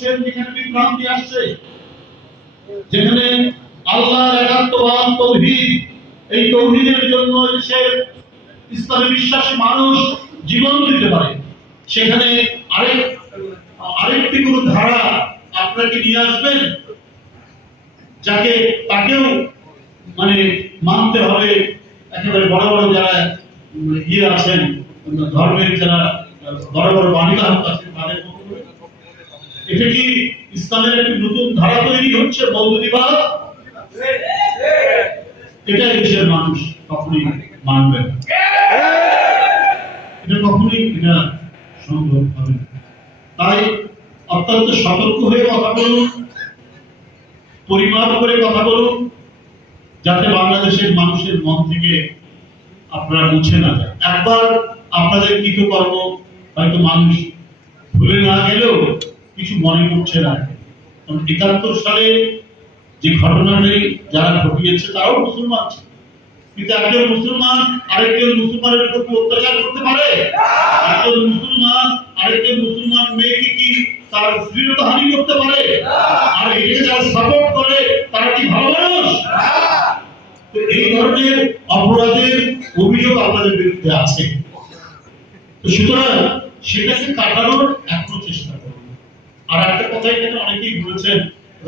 যেখানে বিভ্রান্তি আসছে যেখানে আল্লাহর একাত্মবাদ, তৌহিদ, এই তৌহিদের জন্য দেশের ইসলামে বিশ্বাসী মানুষ জীবন দিতে পারে সেখানে আরেক, আরেকটি ধারা আপনাকে নিয়ে আসবেন, যাকে তাকেও মানে মানতে হবে একেবারে বড় বড় যারা ইয়ে আছেন, ধর্মের যারা বড় বড় বাণিজ্য আছেন। এটা কি ইসলামের একটি নতুন ধারা তৈরি হচ্ছে এটা দেশের মানুষ মানবে। এটা এটা সম্ভব হবে। তাই অত্যন্ত সতর্ক হয়ে কথা বলুন, পরিমাপ করে কথা বলুন, যাতে বাংলাদেশের মানুষের মন থেকে আপনারা মুছে না যায় একবার আপনাদের কৃতকর্ম হয়তো মানুষ ভুলে না গেলেও কিছু মনে করছে না। কারণ একাত্তর সালে যে ঘটনাটি যারা ঘটিয়েছে তারাও মুসলমান ছিল। কিন্তু একজন মুসলমান আরেকজন মুসলমানের উপর অত্যাচার করতে পারে? একজন মুসলমান আরেকজন মুসলমান মেয়েকে কি তার শ্লীলতা হানি করতে পারে? আর এটাকে যারা সাপোর্ট করে, তারা কি ভালো মানুষ? এই ধরনের অপরাধের অভিযোগ আপনাদের বিরুদ্ধে আছে। তো সুতরাং সেটাকে কাটানোর এখনও চেষ্টা করুন আর একটা অনেকেই বলেছেন।